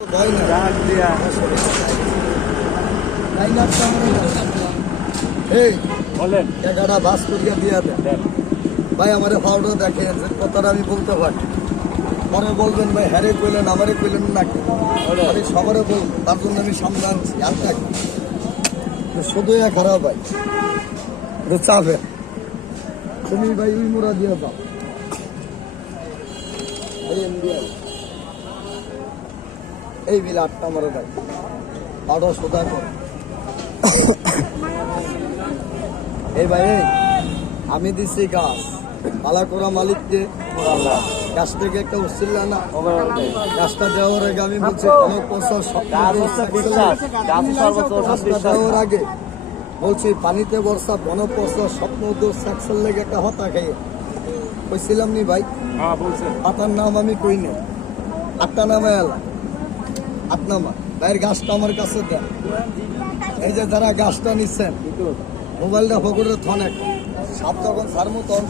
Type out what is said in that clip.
এই বলেন টাকাটা বাস করিয়া দিয়া দেন ভাই আমার ফাউডার দেখেন কথাটা আমি বলতে পারি পরে বলবেন ভাই হ্যারে কইলেন আমারে কইলেন নাকি আমি সবারে বলবো তার জন্য আমি সামনে আনছি আর নাকি শুধু খারাপ ভাই চাপে তুমি ভাই ওই মোড়া দিয়ে দাও এই বিল 8টা মারো ভাই আরো সোজা কর এই ভাই আমি দিচ্ছি গাছ পালা করা মালিককে গাছ থেকে একটা উঠছিল না গাছটা দেওয়ার আগে আমি বলছি দেওয়ার আগে বলছি পানিতে বর্ষা বন পচা স্বপ্ন সাকসেল লেগে একটা হতা খাইয়ে কইছিলাম নি ভাই আটার নাম আমি কই নি 8টা নামে এলাম 8 নামা ভাইয়ের গাছটা আমার কাছে দেন এই যে যারা গাছটা নিচ্ছেন মোবাইলটা ফকরের থন এক সাপ যখন ছাড়মু তখন